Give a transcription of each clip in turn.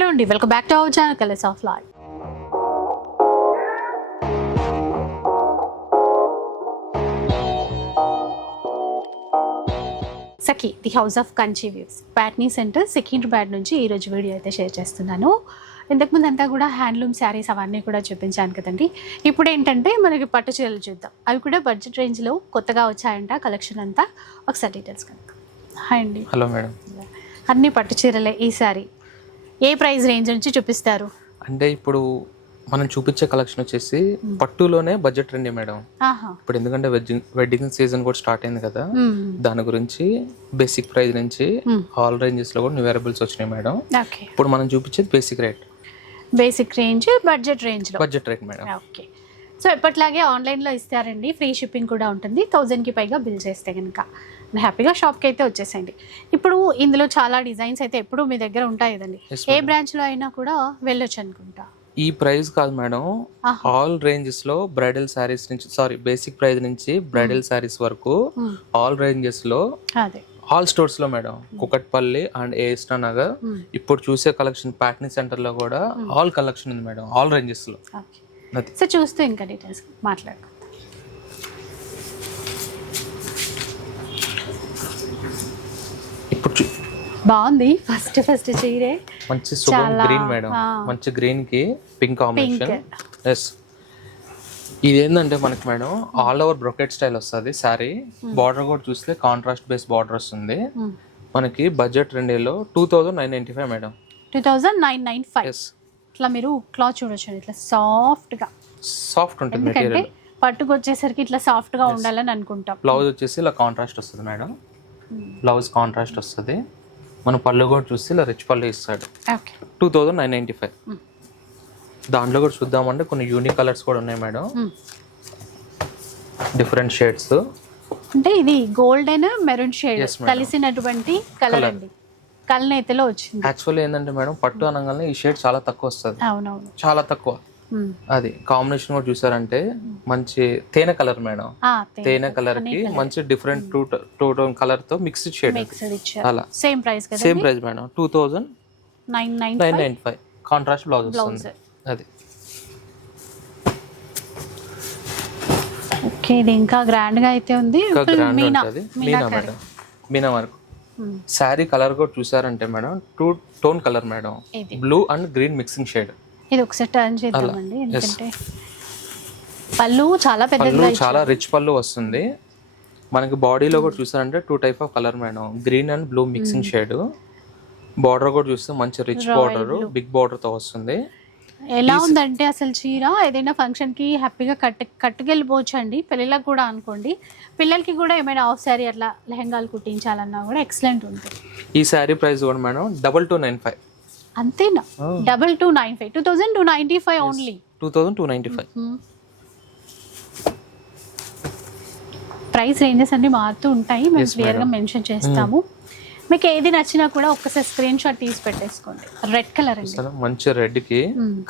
Hello అండి welcome back to our channel colours of life. Sakhi the house of Kanchi views. Patny centre Secunderabad నుంచి ఈరోజు video అయితే share చేస్తున్నాను. ఇంతకుముందు అంతా కూడా హ్యాండ్లూమ్ శారీస్ అవన్నీ కూడా చూపించాను కదండి. ఇప్పుడు ఏంటంటే మనకి పట్టు చీరలు చూద్దాం. అవి కూడా బడ్జెట్ రేంజ్లో కొత్తగా వచ్చాయంట కలెక్షన్ అంతా. ఒకసారి డీటెయిల్స్ కనుక హాయ్ అండి. Hello madam. అన్ని పట్టు చీరలే ఈ సారీ ఏ ప్రైస్ రేంజ్ నుంచి చూపిస్తారు? అంటే ఇప్పుడు మనం చూపించే కలెక్షన్ వచ్చేసి పట్టులోనే బడ్జెట్ రండి మేడం. ఇప్పుడు ఎందుకంటే వెడ్డింగ్ వెడ్డింగ్ సీజన్ కూడా స్టార్ట్ అయింది కదా. దాని గురించి బేసిక్ ప్రైస్ నుంచి. ఆల్ రేంజెస్లో కూడా న్యూ వేరబుల్స్ వచ్చినాయి మేడం. ఓకే. ఇప్పుడు మనం చూపించేది basic rate basic range budget రేంజ్లో budget rate madam. Okay. So ఎప్పట్లాగే ఆన్లైన్లో ఇస్తారండి. ఫ్రీ షిప్పింగ్ కూడా ఉంటుంది. థౌజండ్కి పైగా బిల్ చేస్తే కనుక హ్యాపీగా షాప్కి అయితే వచ్చేసేయండి. ఇప్పుడు ఇందులో చాలా డిజైన్స్ అయితే ఎప్పుడు మీ దగ్గర ఉంటాయి కదండి ఏ. బ్రాంచ్లో అయినా కూడా వెళ్ళొచ్చు అనుకుంటా ఈ ప్రైస్ కాదు మేడం. ఆల్ రేంజెస్లో బ్రైడల్ శారీస్ నుంచి సారీ బేసిక్ ప్రైస్ నుంచి బ్రైడల్ శారీస్ వరకు. ఆల్ రేంజెస్లో ఆల్ స్టోర్స్లో మేడం. కుకట్పల్లి అండ్ ఏస్టా నగర్. ఇప్పుడు చూసే కలెక్షన్ ప్యాట్నీ సెంటర్లో కూడా ఆల్ కలెక్షన్ ఉంది మేడం. ఆల్ రేంజెస్లో సో చూస్తూ ఇంకా డీటెయిల్స్ మాట్లాడుకుందాం ఇప్పుడు బాగుంది. ఫస్ట్ ఫస్ట్ చీరే. మంచి గ్రీన్ మేడం. మంచి గ్రీన్కి పింక్ కాంబినేషన్. ఎస్ ఇది ఏంటంటే మనకి madam all over brocade style వస్తుంది శారీ బార్డర్ కూడా చూస్తే కాంట్రాస్ట్ బేస్ బార్డర్ వస్తుంది. Hmm. మనకి budget రెండేలో two thousand nine ninety five madam. Two thousand nine nine five ఇట్లా మీరు క్లాత్ చూడొచ్చు ఇట్లా సాఫ్ట్గా సాఫ్ట్ ఉంటుంది ఎందుకంటే మెటీరియల్ పట్టుకు వచ్చేసరికి ఇట్లా సాఫ్ట్గా ఉండాలని అనుకుంటాం. బ్లౌజ్ వచ్చేసి ఇలా కాంట్రాస్ట్ వస్తుంది మేడం. బ్లౌజ్ కాంట్రాస్ట్ వస్తుంది. మన పళ్ళు కూడా చూస్తే ఇలా రిచ్ పళ్ళు ఇస్తాడు. Two thousand nine ninety five దాంట్లో కూడా చూద్దామంటే కొన్ని యూనిక్ కలర్స్ కూడా ఉన్నాయి మేడం. డిఫరెంట్ షేడ్స్ అంటే ఇది గోల్డెన్ మెరూన్ షేడ్. కలిసినటువంటి కలర్ అండి. కల్నేతలో వచ్చింది. యాక్చువల్లీ ఏంటంటే మేడం పట్టు అనగానే ఈ షేడ్ చాలా తక్కువ వస్తుంది. చాలా తక్కువ. అది కాంబినేషన్ కూడా చూసారంటే మంచి తేనె కలర్ మేడం. తేనె కలర్. కి మంచి డిఫరెంట్ టూ టూ టోన్ కలర్తో మిక్స్డ్ షేడ్ అలా. Same price same price madam. Two thousand nine nine five contrast blouse వస్తుంది అది. ఓకే ఇది ఇంకా గ్రాండ్గా అయితే ఉంది. Meena. Madam. Meena work. Sari colour కూడా చూసారంటే madam two tone colour madam. Blue and green mixing shade ఇది ఒకసారి టర్న్ చేద్దామండి. ఎందుకంటే పళ్ళు చాలా పెద్దగా పళ్ళు చాలా రిచ్ పళ్ళు వస్తుంది. మనకి బాడీలో కూడా చూసారంటే two type of colour madam. Green and blue mixing shade border కూడా చూస్తే మంచి రిచ్ బార్డర్ బిగ్ బార్డర్తో వస్తుంది. ఎలా ఉందంటే అసలు చీర ఏదైనా ఫంక్షన్కి హ్యాపీగా కట్టు కట్టుకెళ్ళిపోవచ్చు అండి పెళ్ళిళ్ళకి కూడా అనుకోండి. పిల్లలకి కూడా ఏమైనా హాఫ్ శారీ అట్లా లెహంగాలు కుట్టించాలన్నా కూడా ఎక్సలెంట్ ఉంటుంది. ఈ శారీ ప్రైస్ కూడా madam double two nine five అంతేనా? Double two nine five two thousand two ninety five only two thousand two ninety five price ranges అన్ని మారుతూ ఉంటాయి. మేము క్లియర్గా. మెన్షన్ చేస్తాము. మీకు ఏది నచ్చినా కూడా ఒక్కసారి స్క్రీన్ షాట్ తీసి పెట్టేసుకోండి. రెడ్ కలర్ మంచి రెడ్కి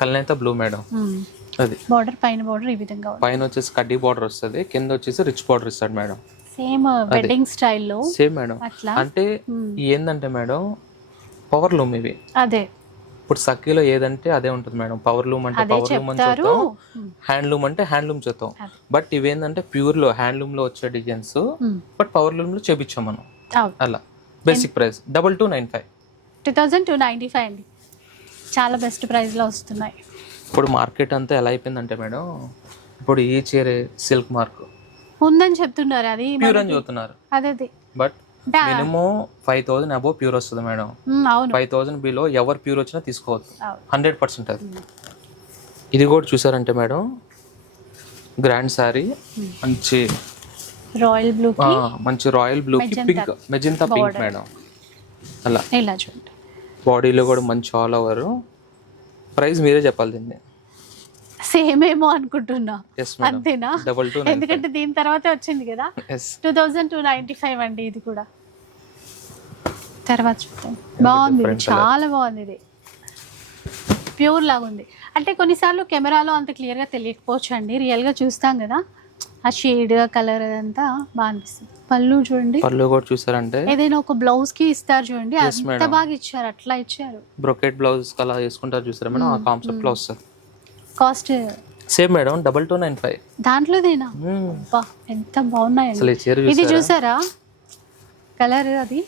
కల్నేత బ్లూ మేడం అది. బార్డర్ పైన బార్డర్ ఈ విధంగా పైన వచ్చేసి కడ్డీ బార్డర్ వస్తుంది. కింద వచ్చేసి రిచ్ బార్డర్ ఇస్తాడు మేడం సేమ్ వెడ్డింగ్ స్టైల్లో సేమ్ మేడం అట్లా. అంటే ఏందంటే మేడం పవర్ లూమ్ ఇవి. అదే. ఇప్పుడు సఖీలో ఏదంటే అదే ఉంటుంది మేడం. పవర్ లూమ్ అంటే పవర్ లూమ్ అని చెప్తారు. చూద్దాం. హ్యాండ్ లూమ్ అంటే హ్యాండ్ లూమ్ చూద్దాం. అదే. బట్ ఇవేంటంటే ప్యూర్లో హ్యాండ్ లూమ్లో వచ్చే డిజైన్స్. బట్ పవర్ లూమ్లో చేపించాం మనం. అలా. Basic price. Double two nine five. Two thousand two ninety five అండి. చాలా బెస్ట్ ప్రైస్లో వస్తున్నాయి. ఇప్పుడు మార్కెట్ అంతా ఎలా అయిపోయిందంటే మేడం ఇప్పుడు ఈ చీర సిల్క్ మార్క్. ఉందని చెప్తున్నారు అది ప్యూర్ అని చూస్తున్నారు. అదే. But minimum five thousand above pure వస్తుంది మేడం. ఫైవ్ థౌసండ్ బిలో ఎవరు ప్యూర్ వచ్చినా తీసుకోవద్దు. హండ్రెడ్ పర్సెంట్ అది. ఇది కూడా చూసారంటే మేడం గ్రాండ్ శారీ మంచి రాయల్ బ్లూ మంచి royal blue pink magenta pink madam. అలా. ఇలా చూడండి. బాడీలో కూడా మంచి ఆల్ ఓవర్ ప్రైస్ మీరే చెప్పాలి దీన్ని. సేమ్ ఏమో అనుకుంటున్నా. అంతేనా? ఎందుకంటే దీని తర్వాతే వచ్చింది కదా? Two thousand two ninety five అండి ఇది కూడా. తర్వాత చూద్దాం. బాగుంది. చాలా బాగుంది ఇది. ప్యూర్ లాగా ఉంది. అంటే కొన్నిసార్లు కెమెరాలో అంత క్లియర్గా తెలియకపోవచ్చు అండి రియల్గా చూస్తాం కదా. ఆ షేడ్ కలర్ అదంతా బాగా అనిపిస్తుంది. పళ్ళు చూడండి. పళ్ళు కూడా చూసారంటే? ఏదైనా ఒక బ్లౌజ్కి ఇస్తారు చూడండి. అంత. బాగా ఇచ్చారు. అట్లా ఇచ్చారు. బ్రొకెట్ బ్లౌజ్ అలా వేసుకుంటారు చూసారా మేడం ఆ కాన్సెప్ట్లో వస్తుంది. Cost same madam double two nine five. దాంట్లోదేనా? అబ్బా ఎంత బాగున్నాయండి. అసలు ఈ చీర ఇది చూసారా? చూసారా? కలర్ అది?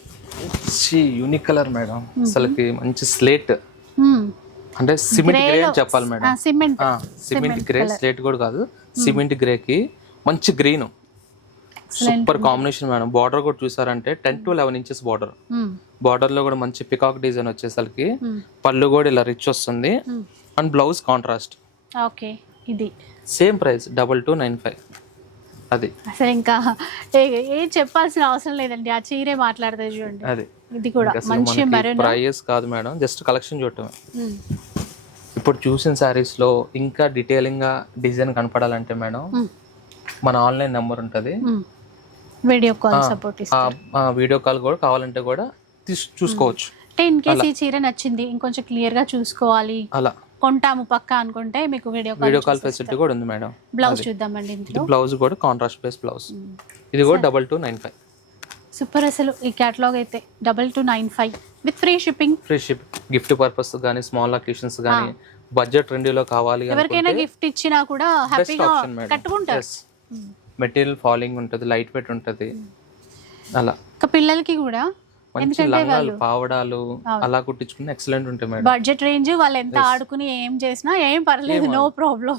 Unique colour madam. అసలుకి మంచి స్లేట్ మ్మ్. అంటే సిమెంట్ గ్రే అని చెప్పాలి మేడం. ఆ, సిమెంట్. సిమెంట్ గ్రే స్లేట్ కూడా కాదు. సిమెంట్ గ్రే కి మంచి green super combination madam. Border కూడా చూసారంటే ten to eleven inches border hmm. బార్డర్లో కూడా మంచి పికాక్ డిజైన్ వచ్చేసరికి. పళ్ళు కూడా ఇలా రిచ్ వస్తుంది. అండ్ బ్లౌజ్ కాంట్రాస్ట్ ఓకే ఇది. Same price double two nine five. అది. అసలు ఇంకా ఏ- చెప్పాల్సిన అవసరం లేదండి ఆ చీరే మాట్లాడుతుంది చూడండి. అది. ఇది కూడా మంచి ప్రైస్ కాదు మేడం జస్ట్ కలెక్షన్ చూడటమే. ఇప్పుడు చూసిన సారీస్లో ఇంకా డీటెయిలింగ్గా డిజైన్ కనపడాలంటే మేడం మన ఆన్లైన్ నెంబర్ ఉంటది. Video call support video call కూడా కావాలంటే కూడా తీసు చూసుకోవచ్చు. అంటే ఇన్ కేస్ ఈ చీర నచ్చింది ఇంకొంచెం క్లియర్గా చూసుకోవాలి. అలా. కొంటాము పక్క అనుకుంటే మీకు వీడియో వీడియో కాల్ ఫెసిలిటీ కూడా ఉంది మేడం. బ్లౌజ్ చూద్దామండి ఇది ఇందులో. బ్లౌజ్ కూడా కాంట్రాస్ట్ బేస్ బ్లౌజ్ ఇది కూడా double two nine five super అసలు ఈ క్యాటలాగ్ అయితే. Double two nine five with free shipping free ship gift purpose కానీ స్మాల్ అకేషన్స్ కానీ బడ్జెట్ ట్రెండీలో కావాలి ఎవరికైనా గిఫ్ట్ ఇచ్చినా కూడా హ్యాపీగా కట్టుకుంటారు. మెటీరియల్ ఫాలింగ్ ఉంటుంది లైట్ వెయిట్ ఉంటుంది అలా. ఇంకా పిల్లలకి కూడా మంచి లంగాలు పావడాలు అలా కుట్టించుకుని ఎక్సలెంట్ ఉంటాయి మేడం. బడ్జెట్ రేంజ్ వాళ్ళు ఎంత ఆడుకుని ఏం చేసినా ఏం పర్లేదు నో ప్రాబ్లం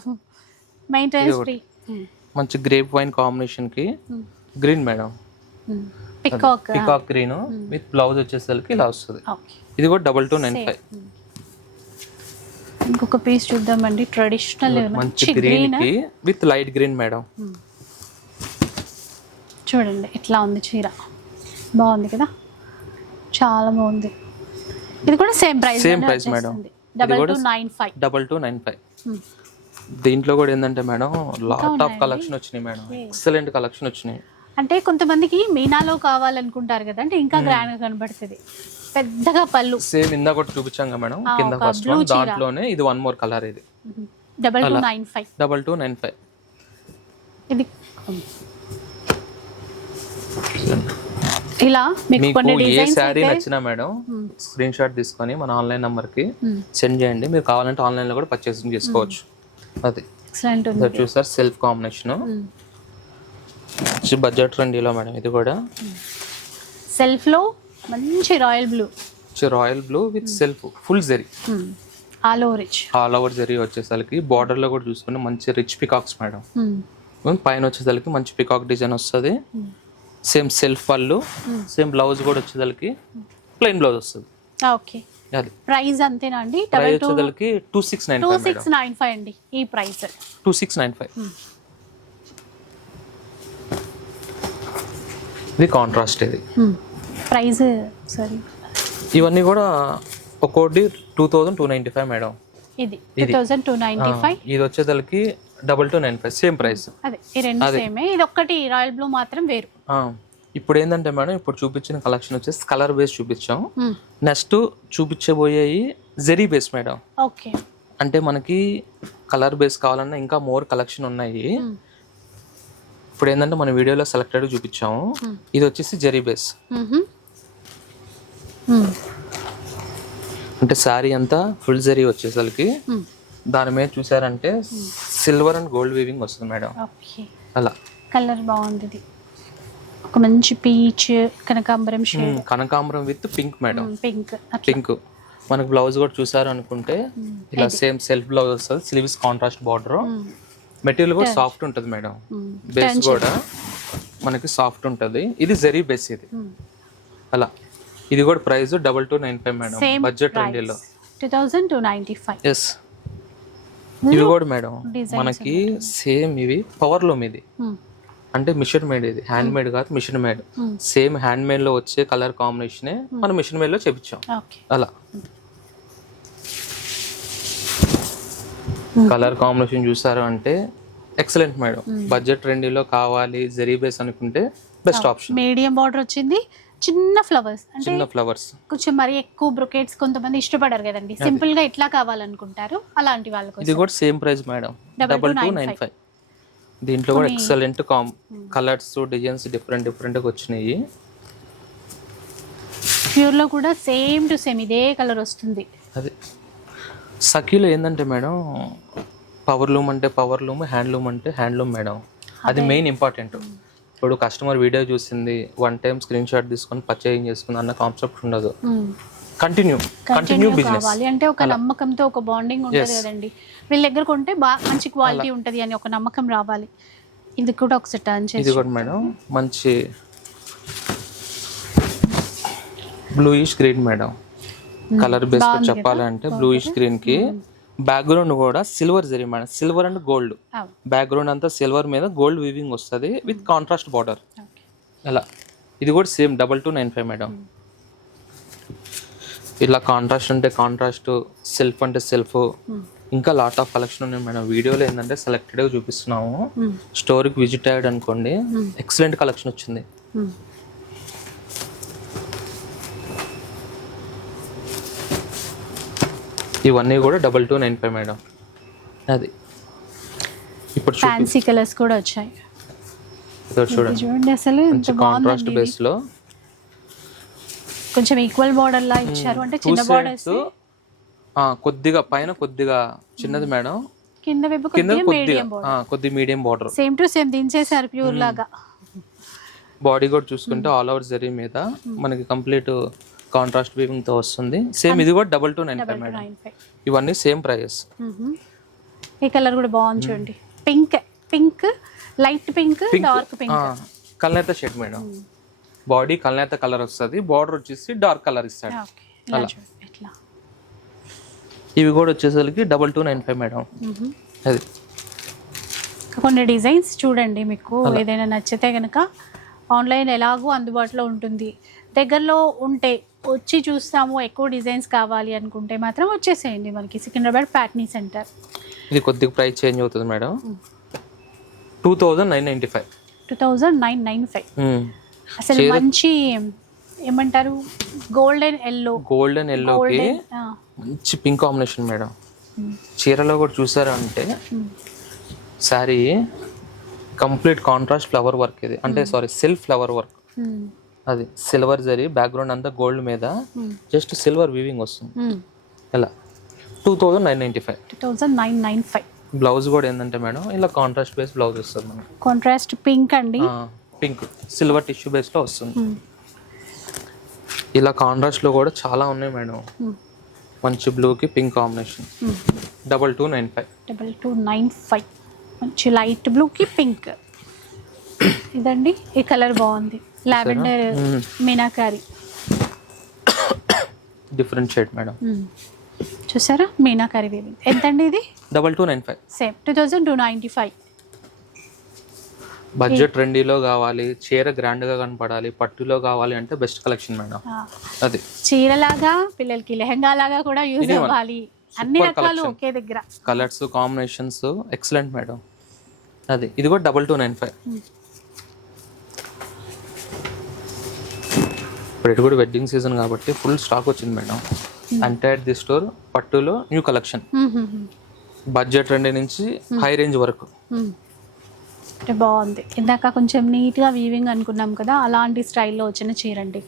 మెయింటెనెన్స్ ఫ్రీ మంచి గ్రేప్ వైన్ కాంబినేషన్కి green madam peacock peacock green with blouse వచ్చేసరికి ఇలా వస్తుంది. ఇది కూడా డబల్ టూ నైన్ ఫైవ్ ఇంకొక పీస్ చూద్దామండి ట్రెడిషనల్ మంచి గ్రీన్కి విత్ లైట్ గ్రీన్ మేడం చూడండి ఇట్లా ఉంది చీర? బాగుంది కదా? చాలా బాగుంది. ఇది కూడా same price Same price, madam. Double two nine five double two nine five దీంట్లో కూడా ఏంటంటే మేడం లాట్ ఆఫ్ కలెక్షన్ వచ్చినాయి మేడం ఎక్సలెంట్ కలెక్షన్ వచ్చినాయి. అంటే కొంతమందికి మీనాలో కావాలనుకుంటారు కదా అంటే ఇంకా గ్రాండ్గా కనబడుతుంది. పెద్దగా పళ్ళు. సేమ్ ఇందాక ఒకటి చూపించాం కదా మేడం కింద ఫస్ట్ చీర. దాంట్లోనే ఇది వన్ మోర్ కలర్ ఇది. Double two nine five double two nine five ఇది ఇలా మీకు ఏ శారీ నచ్చినా మేడం స్క్రీన్ షాట్ తీసుకొని మన ఆన్లైన్ నంబర్కి సెండ్ చేయండి. మీరు కావాలంటే ఆన్లైన్లో కూడా పర్చేసింగ్ చేసుకోవచ్చు. అది. ఎక్సలెంట్ ఉంది. ఇక్కడ చూసారు సెల్ఫ్ కాంబినేషన్ బడ్జెట్ ట్రెండీలో మేడం ఇది కూడా. సెల్ఫ్లో మంచి royal blue royal blue with self full zari all over rich all over zari వచ్చేసరికి బార్డర్లో కూడా చూసుకుని మంచి రిచ్ పికాక్స్ మేడం. పైన వచ్చేసరికి మంచి పికాక్ డిజైన్ వస్తుంది. సేమ్ సెల్ఫ్ పళ్ళు సేమ్ బ్లౌజ్ కూడా వచ్చేసరికి ప్లెయిన్ బ్లౌజ్ వస్తుంది. ఓకే. ప్రైస్ అంతేనా అండి? Price double two six nine two six nine five అండి ఈ price. Two six nine five ఇది కాంట్రాస్ట్ ఇది. ప్రైస్ సారీ ఇవన్నీ కూడా ఒక్కోటి two thousand two ninety five madam. ఇది two thousand two ninety five ఇది వచ్చేసరికి double two nine five same price. అదే ఈ రెండు సేమే. ఇది ఒక్కటి రాయల్ బ్లూ మాత్రం వేరు. ఇప్పుడు ఏంటంటే మేడం ఇప్పుడు చూపించిన కలెక్షన్ వచ్చేసి కలర్ బేస్ చూపించాం. నెక్స్ట్ చూపించబోయేవి జెరీ బేస్ మేడం. ఓకే. అంటే మనకి కలర్ బేస్ కావాలన్నా ఇంకా మోర్ కలెక్షన్ ఉన్నాయి. ఇప్పుడు ఏంటంటే మన వీడియోలో సెలెక్టెడ్ చూపించాము. ఇది వచ్చేసి జెరీ బేస్. అంటే శారీ అంతా ఫుల్ జెరీ వచ్చేసరికి. దాని మీద చూసారంటే సిల్వర్ అండ్ గోల్డ్ వీవింగ్ వస్తుంది మేడం. ఓకే అలా. కలర్ బాగుంది ఇది. ఒక మంచి పీచ్ కనకాంబరం షేడ్ కనకాంబరం with pink madam. Pink pink మనకు బ్లౌజ్ కూడా చూసారు అనుకుంటే ఇలా సేమ్ సెల్ఫ్ బ్లౌజ్ వస్తుంది స్లీవ్స్ కాంట్రాస్ట్ బార్డర్ మెటీరియల్ కూడా సాఫ్ట్ ఉంటుంది మేడం. బేస్ కూడా మనకి సాఫ్ట్ ఉంటుంది. ఇది జరీ బేస్ ఇది. అలా. ఇది కూడా price double two nine five madam. Budget రెండిలో two thousand two ninety five yes ఇవి కూడా మేడం మనకి సేమ్ ఇవి పవర్ లూమ్ ఇది. అంటే మిషన్ మేడ్ ఇది. హ్యాండ్ మేడ్ కాదు మిషన్ మేడ్ సేమ్ హ్యాండ్ మేడ్లో వచ్చే కలర్ కాంబినేషన్ మనం మిషన్ మేడ్లో చేపించాం. ఓకే అలా. కలర్ కాంబినేషన్ చూసారు అంటే ఎక్సలెంట్ మేడం. బడ్జెట్ ట్రెండీలో కావాలి జరీ బేస్ అనుకుంటే బెస్ట్ ఆప్షన్ మీడియం బార్డర్ వచ్చింది. చిన్న ఫ్లవర్స్. అంటే చిన్న ఫ్లవర్స్. కొంచెం మరి ఎక్కువ బ్రొకెట్స్ కొంతమంది ఇష్టపడరు కదండి. సింపుల్గా ఇట్లా కావాలనుకుంటారు? అలాంటి వాళ్ళకు ఇది కూడా same price madam. Double two nine. Five దీంట్లో కూడా excellent calm colours designs different డిఫరెంట్గా వచ్చినాయి. ప్యూర్లో కూడా సేమ్ టు సేమ్ ఇదే కలర్ వస్తుంది. అది. సఖీలో ఏంటంటే మేడం పవర్ లూమ్ అంటే పవర్ లూమ్ హ్యాండ్లూమ్ అంటే హ్యాండ్లూమ్ మేడం. అది మెయిన్ ఇంపార్టెంట్ ఇప్పుడు కస్టమర్ వీడియో చూసింది వన్ టైం స్క్రీన్ షాట్ తీసుకొని పర్చేయింగ్ చేసుకుంది అన్న కాన్సెప్ట్ ఉండదు. కంటిన్యూ కంటిన్యూ బిజినెస్ అంటే ఒక నమ్మకంతో ఒక బాండింగ్ ఉంటుంది కదండి. వీళ్ళ దగ్గర కొంటే బాగా మంచి క్వాలిటీ ఉంటుంది అని ఒక నమ్మకం రావాలి. ఇది కూడా ఒకసారి టర్న్ ఇది చేసి కూడా మేడం మంచి bluish green madam. Colour base బాగుంది కదా? చెప్పాలంటే బ్లూయిష్ గ్రీన్కి బ్యాక్గ్రౌండ్ కూడా silver zari madam. Silver and gold. Background అంతా సిల్వర్ మీద గోల్డ్ వీవింగ్ వస్తుంది విత్ కాంట్రాస్ట్ బార్డర్. అలా. ఇది కూడా same double two nine five madam. ఇలా కాంట్రాస్ట్ అంటే కాంట్రాస్ట్ సెల్ఫ్ అంటే సెల్ఫ్ ఇంకా లాట్ ఆఫ్ కలెక్షన్ ఉన్నాయి మేడం. వీడియోలో ఏంటంటే సెలెక్టెడ్గా చూపిస్తున్నాము. స్టోర్కి విజిట్ అయ్యాడు అనుకోండి. ఎక్సలెంట్ కలెక్షన్ వచ్చింది. ఇవన్నీ కూడా double two nine five madam. అది. ఇప్పుడు ఫ్యాన్సీ కలర్స్ కూడా వచ్చాయి. చూడండి అసలు కాంట్రాస్ట్ బేస్లో. కొంచెం ఈక్వల్ బార్డర్ లా ఇచ్చారు. అంటే చిన్న బార్డర్స్ కొద్దిగా పైన కొద్దిగా చిన్నది మేడం. కింద వైపు కింద కొద్దిగా మీడియం బార్డర్ ఆ, కొద్ది medium border same to same దించేసారు pure లాగా. బాడీ కూడా చూసుకుంటే ఆల్ ఓవర్ జరీ మీద మనకి కంప్లీట్ కాంట్రాస్ట్ వీవింగ్తో వస్తుంది. సేమ్ ఇది కూడా double two nine five madam ఇవన్నీ సేమ్ ప్రైజెస్ ఈ కలర్ కూడా బాగుంది చూడండి. Pink pink light pink dark pink కల్నేత shade madam body కల్నేత కలర్ వస్తుంది. బార్డర్ వచ్చేసి డార్క్ కలర్ ఇస్తాడు. ఇవి కూడా వచ్చేసరికి double two nine five madam. అది. కొన్ని డిజైన్స్ చూడండి మీకు ఏదైనా నచ్చితే కనుక ఆన్లైన్ ఎలాగో అందుబాటులో ఉంటుంది. దగ్గరలో ఉంటే వచ్చి చూస్తాము ఎక్కువ డిజైన్స్ కావాలి అనుకుంటే మాత్రం వచ్చేసేయండి మనకి సికింద్రాబాద్ ప్యాట్నీ సెంటర్. ఇది కొద్దిగా ప్రైస్ చేంజ్ అవుతుంది madam. Two thousand nine ninety five two thousand nine nine five అసలు మంచి ఏమంటారు గోల్డెన్ ఎల్లో గోల్డెన్ ఎల్లోకి మంచి పింక్ కాంబినేషన్ మేడం. చీరలో కూడా చూసారా అంటే sari complete contrast flower work ఇది. అంటే సారీ సెల్ఫ్ ఫ్లవర్ వర్క్ అది సిల్వర్ జరీ బ్యాక్గ్రౌండ్ అంతా గోల్డ్ మీద. జస్ట్ సిల్వర్ వీవింగ్ వస్తుంది. ఇలా two thousand nine ninety five two thousand nine nine five blouse కూడా ఏంటంటే మేడం ఇలా కాంట్రాస్ట్ బేస్ బ్లౌజ్ వస్తుంది మనకి. కాంట్రాస్ట్ పింక్ అండి. పింక్ సిల్వర్ టిష్యూ బేస్లో వస్తుంది. ఇలా కాంట్రాస్ట్లో కూడా చాలా ఉన్నాయి మేడం. మంచి బ్లూకి pink combination double two nine five double two nine five మంచి లైట్ బ్లూకి పింక్ ఇదండి ఈ కలర్ బాగుంది. లావెండర్ మీనాకారి. డిఫరెంట్ షేడ్ మేడం చూసారా? మీనాకారి వేవింగ్ ఎంతండి ఇది? Double two nine five same two thousand two ninety five budget ట్రెండీలో కావాలి చీర గ్రాండ్గా కనపడాలి పట్టులో కావాలి అంటే బెస్ట్ కలెక్షన్ మేడం అది. చీరలాగా పిల్లలకి లెహంగా లాగా కూడా యూజ్. అవ్వాలి. అన్ని రకాలు. ఒకే దగ్గర. కలర్స్ కాంబినేషన్స్ ఎక్సలెంట్ మేడం అది. ఇది కూడా డబల్ టూ నైన్ ఫైవ్ ఇప్పుడు ఇటు కూడా వెడ్డింగ్ సీజన్ కాబట్టి ఫుల్ స్టాక్ వచ్చింది మేడం. అట్ ది స్టోర్ పట్టులో న్యూ కలెక్షన్. బడ్జెట్ రెండు నుంచి హై రేంజ్ వరకు. అంటే బాగుంది. ఇందాక కొంచెం నీట్గా వీవింగ్ అనుకున్నాం కదా అలాంటి స్టైల్లో వచ్చిన చీర అండి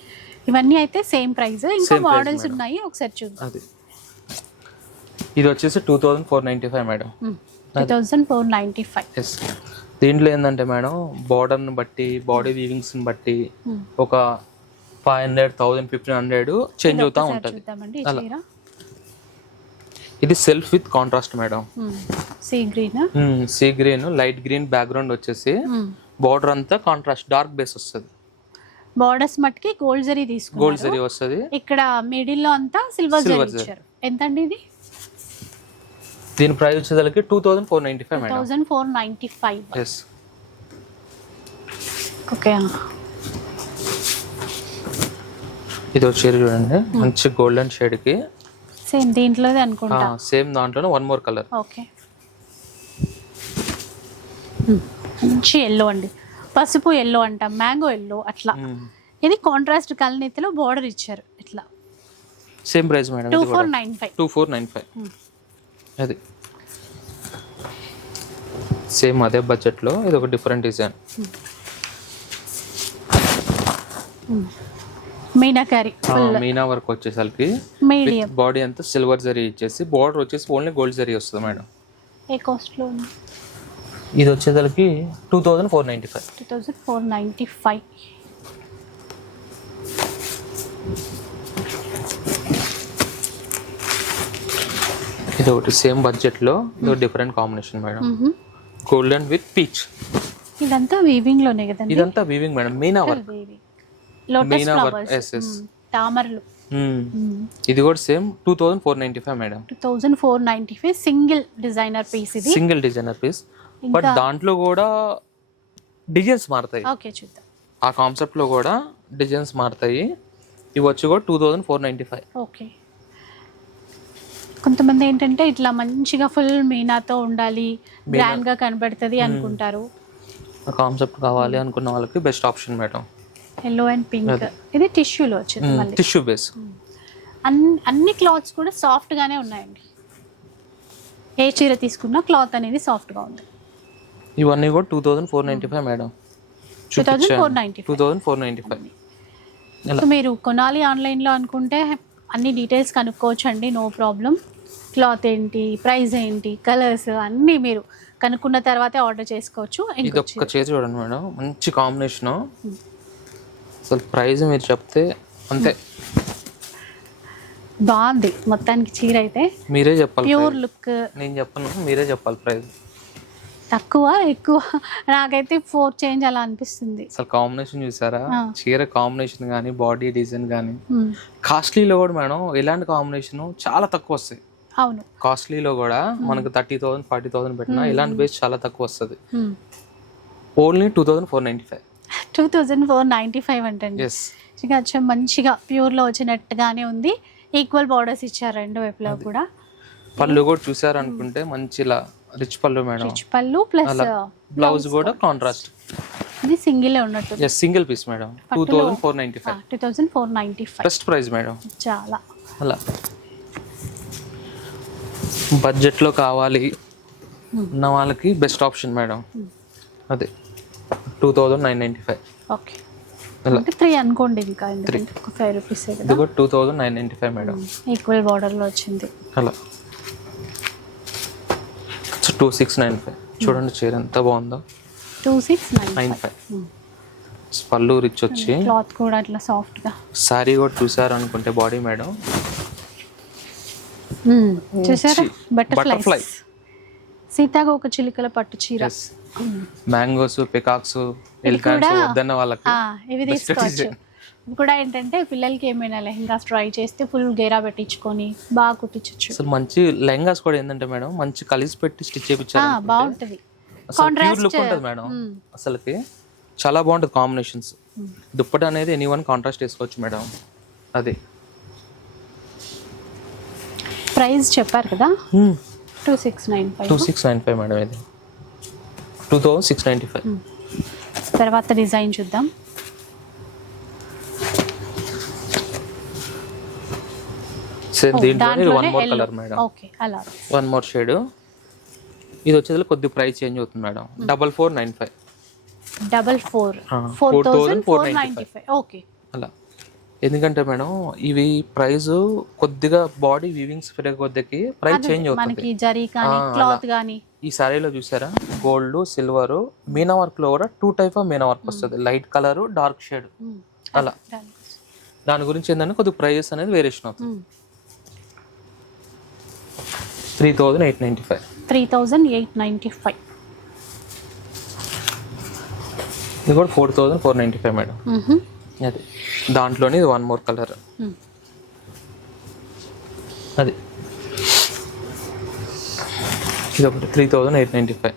ఇవన్నీ అయితే సేమ్ ప్రైస్ ఇంకా మోడల్స్. ఉన్నాయి ఒకసారి చూద్దాం అది. ఇది వచ్చేసి two thousand four ninety five madam two thousand four ninety five దీంట్లో ఏంటంటే మేడం బార్డర్ని బట్టి బాడీ వీవింగ్స్ని బట్టి ఒక five hundred thousand fifteen hundred change అవుతూ ఉంటుంది. అలా. ఇది self with contrast madam. Sea green? Sea green light green background వచ్చేసి బార్డర్ అంతా కాంట్రాస్ట్ డార్క్ బేస్ వస్తుంది. బార్డర్స్ మట్టుకి గోల్డ్ జరీ గోల్డ్ తీసుకున్నారు జరీ వస్తుంది. ఇక్కడ మిడిల్లో అంతా సిల్వర్ జరీ. ఇచ్చారు. ఎంత అండి ఇది? దీని ప్రైస్ వచ్చేసరికి two thousand four ninety five madam. Thousand four ninety five. Okay ఇది వచ్చేది చూడండి. మంచి గోల్డెన్ షేడ్కి సేమ్ దీంట్లోదే అనుకుంటా. సేమ్ దాంట్లోనే వన్ మోర్ కలర్ ఓకే మంచి ఎల్లో అండి. పసుపు ఎల్లో అంటాం మ్యాంగో ఎల్లో అట్లా. ఇది కాంట్రాస్ట్ కలనీతిలో బార్డర్ ఇచ్చారు. ఇట్లా. Same price madam two four nine five two four nine five అది. సేమ్ అదే బడ్జెట్లో ఇది ఒక డిఫరెంట్ డిజైన్ మీనాకారి మీనా వర్క్ వచ్చేసరికి మీడియం. బాడీ అంతా సిల్వర్ జరీ ఇచ్చేసి బార్డర్ వచ్చేసి ఓన్లీ గోల్డ్ జరీ వస్తుంది మేడం. ఏ కాస్ట్లో ఉంది? ఇది వచ్చేసరికి two thousand four ninety five two thousand four ninety five ఇది ఒకటి సేమ్ బడ్జెట్లో ఇది different combination madam. Golden with peach ఇదంతా వీవింగ్లోనే కదండి? ఇదంతా weaving madam Meena work weaving lotus flowers yes తామరలు. ఇది కూడా same two thousand four ninety five madam two thousand four ninety five single designer piece ఇది సింగిల్ డిజైనర్ పీస్ బట్ దాంట్లో కూడా designs మారుతాయి. ఓకే చూద్దాం. ఆ కాన్సెప్ట్లో కూడా డిజైన్స్ మారుతాయి. ఇవి వచ్చి కూడా two thousand four ninety five okay కొంతమంది ఏంటంటే ఇట్లా మంచిగా ఫుల్ మీనాతో ఉండాలి గ్రాండ్గా కనబడుతుంది అనుకుంటారు. కాన్సెప్ట్ కావాలి అనుకున్న వాళ్ళకి best option madam yellow and pink ఇది టిష్యూలో వచ్చింది మళ్ళీ. టిష్యూ బేస్ అన్ని అన్ని క్లాత్స్ కూడా సాఫ్ట్ గానే ఉన్నాయండి. ఏ చీర తీసుకున్నా క్లాత్ అనేది సాఫ్ట్గా ఉంది. ఇవన్నీ కూడా two thousand four ninety five madam. Two thousand four ninety two thousand four ninety five? So మీరు కొనాలి ఆన్లైన్లో అనుకుంటే అన్ని డీటెయిల్స్ కనుక్కోవచ్చు అండి నో ప్రాబ్లం క్లాత్ ఏంటి ప్రైస్ ఏంటి కలర్స్ అన్నీ మీరు కనుక్కున్న తర్వాతే ఆర్డర్ చేసుకోవచ్చు ఇది ఒక్క చేతి చూడండి మేడం. మంచి కాంబినేషన్ అసలు ప్రైస్ మీరు చెప్తే అంతే. బాగుంది. మొత్తానికి చీర అయితే మీరే చెప్పాలి ప్యూర్. లుక్ నేను చెప్పను మీరే చెప్పాలి ప్రైస్ తక్కువ ఎక్కువ. నాకైతే ఫోర్ చేంజ్ అలా అనిపిస్తుంది. అసలు కాంబినేషన్ చూసారా. చీర కాంబినేషన్ కానీ బాడీ డిజైన్ కానీ. కాస్ట్లీలో కూడా మేడం ఇలాంటి కాంబినేషన్ చాలా తక్కువ వస్తాయి. అవును. కాస్ట్లీలో కూడా మనకు థర్టీ థౌసండ్ ఫార్టీ థౌసండ్ పెట్టినా ఇలాంటి బేస్ చాలా తక్కువ వస్తుంది. Only two thousand four ninety five. Two thousand four ninety five అంటండి ఇక కొంచెం మంచిగా ప్యూర్లో వచ్చినట్టుగానే ఉంది. ఈక్వల్ బార్డర్స్ ఇచ్చారు రెండు వైపులో కూడా. పళ్ళు కూడా చూసారు అనుకుంటే మంచి ఇలా రిచ్ పళ్ళు మేడం రిచ్ పళ్ళు ప్లస్ బ్లౌజ్ కూడా కాంట్రాస్ట్ ఇది సింగిల్ ఉన్నట్టు. Yes single piece madam. Two thousand four ninety five two thousand four ninety five best price madam. చాలా. అలా. బడ్జెట్లో కావాలి ఉన్న వాళ్ళకి బెస్ట్ ఆప్షన్ మేడం. అదే. Two thousand nine ninety five. Okay. Three అనుకోండి ఇంకా ఒక ఫైవ్ రూపీస్ ఇది కదా. కూడా two thousand nine ninety five madam. Equal బార్డర్లో వచ్చింది. అలా. Two six nine five. చూడండి చీర ఎంత బాగుందో. Two six nine five. పళ్ళు రిచ్ వచ్చి క్లాత్ కూడా అట్లా సాఫ్ట్గా. శారీ కూడా చూసారు అనుకుంటే బాడీ మేడం. చూసారా. బటర్ఫ్లై. సీతాగా ఒక చిలుకల పట్టు చీర. మ్యాంగోస్ పికాక్స్ వద్దన్న వాళ్ళకి ఇవి తీసుకోవచ్చు. కూడా ఏంటంటే పిల్లలకి ఏమైనా లెహంగాస్ ట్రై చేస్తే ఫుల్ గేరా పెట్టించుకొని బాగా కుట్టించవచ్చు అసలు మంచి లెహంగాస్ కూడా ఏంటంటే మేడం మంచి కలిసి పెట్టి స్టిచ్ చేయించారు బాగుంటది. ప్యూర్ లుక్ ఉంటుంది మేడం. అసలుకి చాలా బాగుంటుంది కాంబినేషన్స్ దుప్పటి అనేది ఎనీ వన్ కాంట్రాస్ట్ వేసుకోవచ్చు మేడం. అది. ప్రైస్ చెప్పారు కదా? Two six nine five two six nine five madam ఇది. Two thousand six ninety five. తర్వాత డిజైన్ చూద్దాం. సేమ్ దీంట్లో one more colour madam okay అలా. వన్ మోర్ షేడ్ ఇది వచ్చేది కొద్ది ప్రైస్ చేంజ్ అవుతుంది madam double four nine five double four four 4,495. Thousand four ninety five okay అలా. ఎందుకంటే మేడం ఇవి ప్రైస్ కొద్దిగా బాడీ వీవింగ్స్ పెరిగే కొద్దికి ప్రైస్ చేంజ్ అవుతుంది. జరీ కానీ క్లాత్ కానీ. ఈ సారీలో చూసారా? గోల్డ్ సిల్వర్ మీనా వర్క్లో కూడా two type of meena work వస్తుంది. Light colour dark shade. అలా. దాని గురించి. ఏంటంటే కొద్దిగా ప్రైజెస్ అనేది వేరియేషన్ అవుతుంది. Three thousand eight ninety five. Three thousand eight ninety five. ఇది కూడా four thousand four ninety five madam. అది. దాంట్లోనే వన్ మోర్ కలర్ అది. ఇది ఒకటి three thousand eight ninety five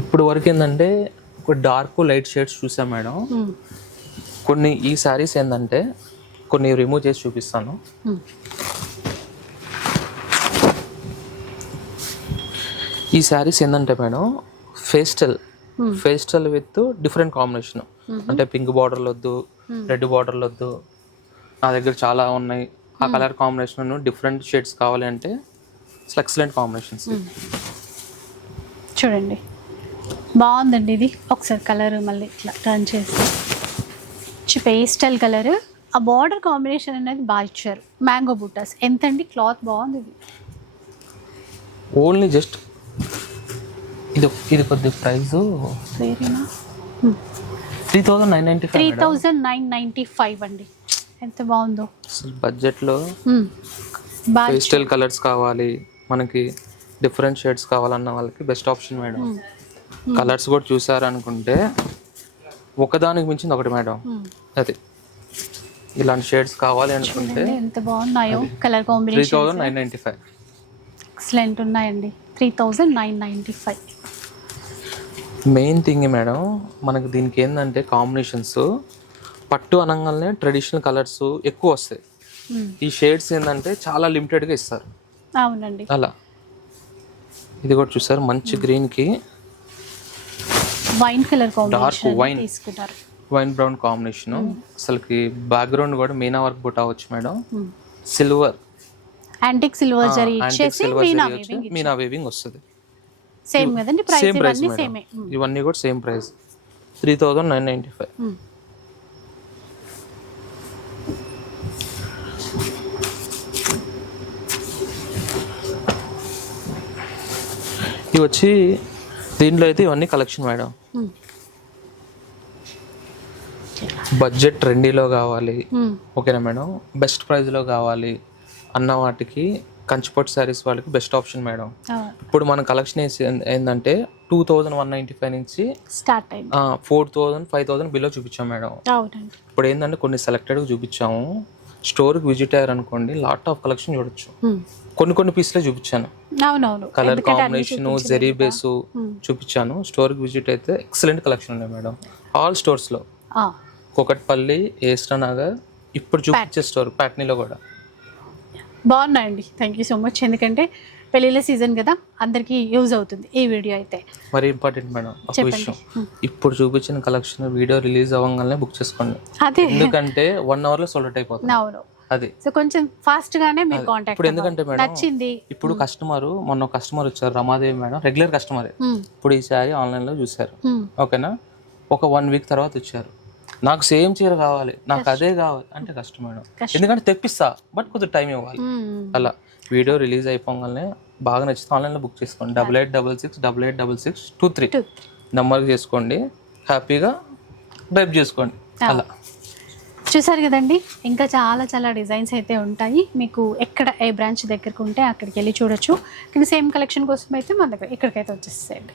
ఇప్పుడు వరకు ఏంటంటే ఒక డార్క్ లైట్ షేడ్స్ చూసాం మేడం. కొన్ని ఈ శారీస్ ఏంటంటే కొన్ని రిమూవ్ చేసి చూపిస్తాను. ఈ శారీస్ ఏంటంటే madam pastel pastel with different combination అంటే పింక్ బార్డర్లు వద్దు రెడ్ బార్డర్లు వద్దు నా దగ్గర చాలా ఉన్నాయి. ఆ కలర్ కాంబినేషన్ డిఫరెంట్ షేడ్స్ కావాలి అంటే ఎక్సలెంట్ కాంబినేషన్స్ చూడండి. బాగుందండి ఇది. ఒకసారి కలర్ మళ్ళీ ఇట్లా టర్న్ చేసి. పేస్టల్ కలర్ ఆ బార్డర్ కాంబినేషన్ అనేది బాగా ఇచ్చారు. మ్యాంగో బుట్టాస్ ఎంతండి? క్లాత్ బాగుంది ఇది. ఓన్లీ జస్ట్ ఇది ఇది కొద్ది price three thousand nine ninety three thousand nine ninety five అండి. ఎంత బాగుందో. అసలు బడ్జెట్లో పేస్టల్ కలర్స్ కావాలి మనకి డిఫరెంట్ షేడ్స్ కావాలన్న వాళ్ళకి బెస్ట్ ఆప్షన్ మేడం. కలర్స్ కూడా చూసారనుకుంటే ఒకదానికి మించింది ఒకటి మేడం. అది. ఇలాంటి షేడ్స్ కావాలి అనుకుంటే ఎంత బాగున్నాయో colour three combination thousand nine ninety five. Excellent ఉన్నాయండి. Three thousand nine ninety five. Main thing madam మనకి దీనికి ఏంటంటే కాంబినేషన్స్. పట్టు అనగానే ట్రెడిషనల్ కలర్స్ ఎక్కువ వస్తాయి. ఈ షేడ్స్ ఏంటంటే చాలా లిమిటెడ్గా ఇస్తారు. అవునండి. అలా. ఇది కూడా చూసారు మంచి గ్రీన్కి వైన్ కలర్ wine. తీసుకున్నారు వైన్. Brown combination. అసలుకి బ్యాక్గ్రౌండ్ కూడా మీనా వర్క్ బుట్ట అవ్వచ్చు madam. Silver. Antique silver zari ఇచ్చేసి మీనా వేవింగ్ వస్తుంది. సేమ్ కదండి ప్రైస్ సేమ్ ప్రైస్ మేడం ఇవన్నీ కూడా same price three thousand nine ninety five ఇవి వచ్చి దీంట్లో అయితే ఇవన్నీ కలెక్షన్ మేడం బడ్జెట్ ట్రెండీలో కావాలి. ఓకేనా మేడం బెస్ట్ ప్రైస్లో కావాలి అన్న వాటికి కంచిపట్టు శారీస్ వాళ్ళకి బెస్ట్ ఆప్షన్ మేడం. ఇప్పుడు మన కలెక్షన్ ఏంటంటే two thousand one ninety five నుంచి స్టార్ట్ అయింది. Four thousand five thousand below చూపించాం మేడం. ఇప్పుడు ఏంటంటే కొన్ని సెలెక్టెడ్గా చూపించాము. స్టోర్కి విజిట్ అయ్యారు అనుకోండి లాట్ ఆఫ్ కలెక్షన్ చూడొచ్చు. కొన్ని కొన్ని పీస్లే చూపించాను. Colour combination zari. బేసు చూపించాను. స్టోర్కి విజిట్ అయితే ఎక్సలెంట్ కలెక్షన్ ఉన్నాయి మేడం. ఆల్ స్టోర్స్లో. కుకట్పల్లి ఏస్టా నగర్ ఇప్పుడు చూపించే స్టోర్ ప్యాట్నీలో కూడా. బాగున్నాయండి. థ్యాంక్ యూ సో మచ్ ఎందుకంటే పెళ్ళిళ్ళ సీజన్ కదా అందరికీ యూజ్ అవుతుంది ఈ వీడియో అయితే. మరి ఇంపార్టెంట్ మేడం ఒక. విషయం. ఇప్పుడు చూపించిన కలెక్షన్ వీడియో రిలీజ్ అవ్వగానే బుక్ చేసుకోండి. అదే. ఎందుకంటే వన్ అవర్లో సోల్డ్ అయిపోతుంది. అవును. అది. సో కొంచెం ఫాస్ట్ గానే మీరు కాంటాక్ట్ ఇప్పుడు ఎందుకంటే మేడం నచ్చింది. ఇప్పుడు కస్టమర్ మొన్న కస్టమర్ వచ్చారు రమాదేవి మేడం రెగ్యులర్ కస్టమరే మ్మ్. ఇప్పుడు ఈ ఆన్లైన్లో చూసారు. ఓకేనా ఒక వన్ వీక్ తర్వాత వచ్చారు నాకు సేమ్ చీర కావాలి నాకు అదే కావాలి అంటే కష్టం మేడం. ఎందుకంటే తెప్పిస్తా బట్ కొద్దిగా టైం ఇవ్వాలి. అలా వీడియో రిలీజ్ అయిపోగానే బాగా నచ్చితే ఆన్లైన్లో బుక్ చేసుకోండి. Double eight double six double eight double six two three. నెంబర్కి చేసుకోండి. హ్యాపీగా డ్రైవ్ చేసుకోండి. అలా. చూసారు కదండి ఇంకా చాలా చాలా డిజైన్స్ అయితే ఉంటాయి. మీకు ఎక్కడ ఏ బ్రాంచ్ దగ్గరకు ఉంటే అక్కడికి వెళ్ళి చూడొచ్చు. కానీ సేమ్ కలెక్షన్ కోసం అయితే మన దగ్గర ఇక్కడికైతే వచ్చేసేయండి.